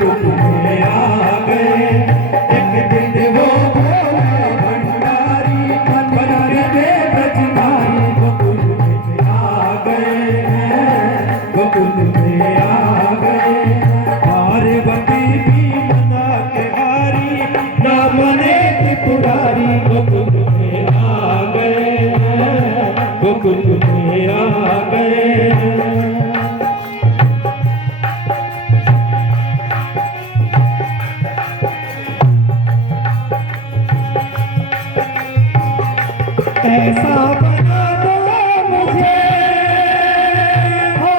गोकुल में आ गए। एक दिन वो भोले भंडारी बन के ब्रजधारी गोकुल में आ गए, गोकुल में आ गए। पार्वती भी मना के हारी ना बने त्रिपुरारी गोकुल में आ गए, गोकुल में आ गए। ऐसा बना दो मुझे, हो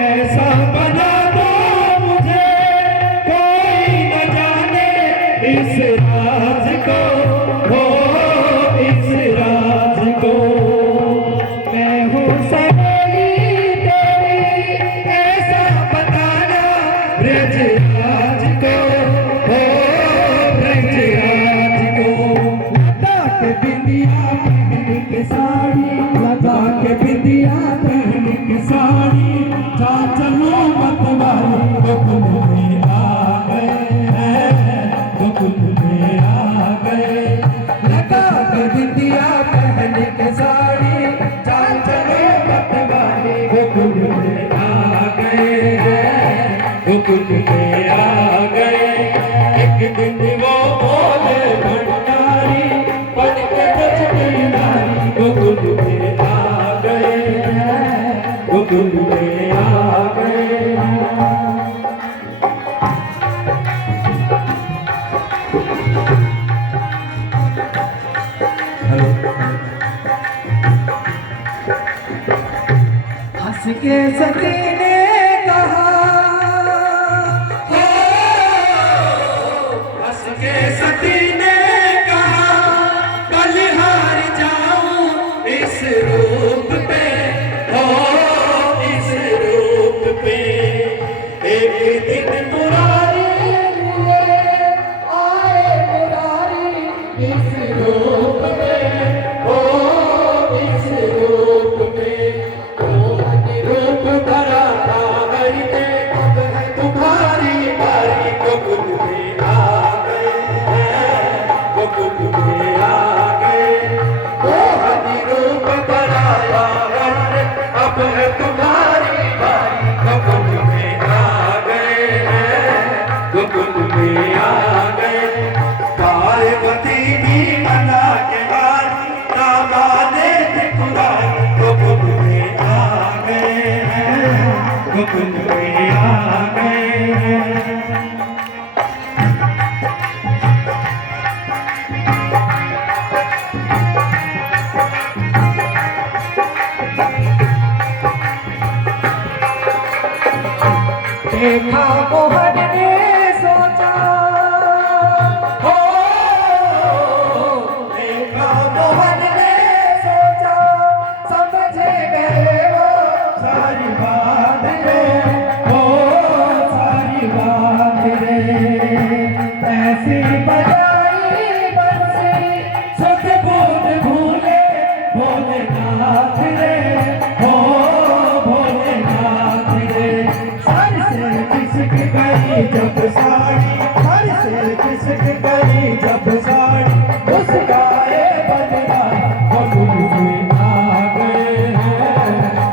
ऐसा बना दो मुझे, कोई न जाने इस राज को, हो इस राज को। मैं हूँ सहेली तेरी, ऐसा बताना ब्रज राज को, हो ब्रज राज को। बिंदिया पहन के साड़ी, लगा के बिंदिया पहन के साड़ी, चाचलो मतवाली गोकुल में आ गए, गोकुल में आ गए। लगा के बिंदिया पहन के साड़ी, चाचलो मतवाली गोकुल में आ गए, गोकुल में आ गए। एक दिन वो बोले भंडारी बन के ब्रजधारी गोकुल में आ गए, गोकुल में आ गए। हंस के सती ने कहा, हंस के सती ने कहा, बलिहार जाऊं इस रूप पे, हो इस रूप पे। एक दिन मुरारी लिए आए मुरारी इस रूप पे, हो इस रूप पे। रूप धरा था हरि ने, अब है तुम्हारी बारी गोकुल में आ गए, गोकुल में आ गए। वो हरि रूप धराया हरि ने, अब है तुम्हारी बारी गोकुल में आ गए, गोकुल में आ गए। पार्वती भी मना के हारी ना माने त्रिपुरारी गोकुल में आ गए, गोकुल में आ गए। देखा मोहन ने सोचा, हो देखा मोहन ने सोचा, समझे गए वो सारी बात रे, हो सारी बात रे। ऐसी बजाई बंसी सुध बूंद भूले भोलेनाथ रे, हो भोलेनाथ रे। सर से खिसक गई जब साड़ी, सर से खिसक गई जब साड़ी, मुस्काए बलिहारी गोकुल में आ गए,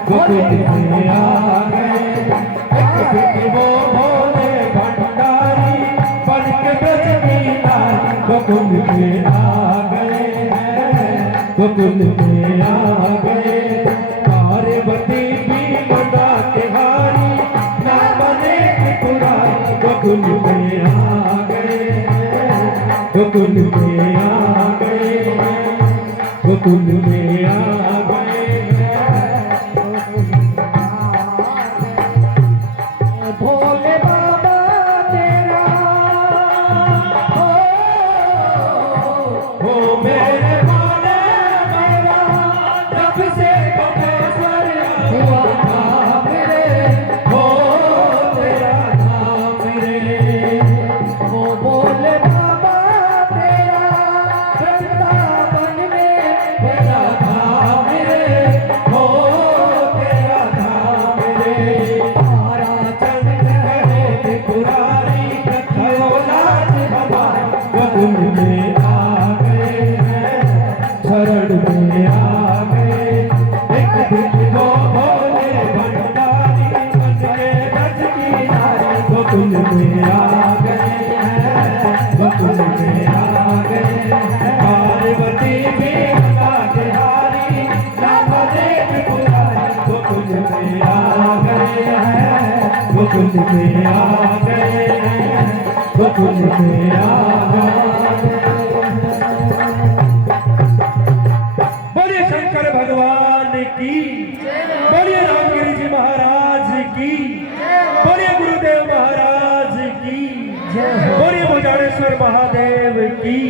गोकुल में आ गए। एक दिन वो भोले भंडारी बन के ब्रजधारी गोकुल में आ गए, गोकुल में आ गए। पार्वती भी मना के हारी ना बने त्रिपुरारी गोकुल में आ गए, गोकुल में आ गए, गोकुल में आ गए। भोले बाबा तेरा, हो मेरे भोले मेरा, गोकुल पे आ गए हैं, गोकुल पे आ गए। बोलिए शंकर भगवान की, बोलिए रामगिरी जी महाराज की, बोलिए गुरुदेव महाराज की, बोलिए भुजानेश्वर महादेव की।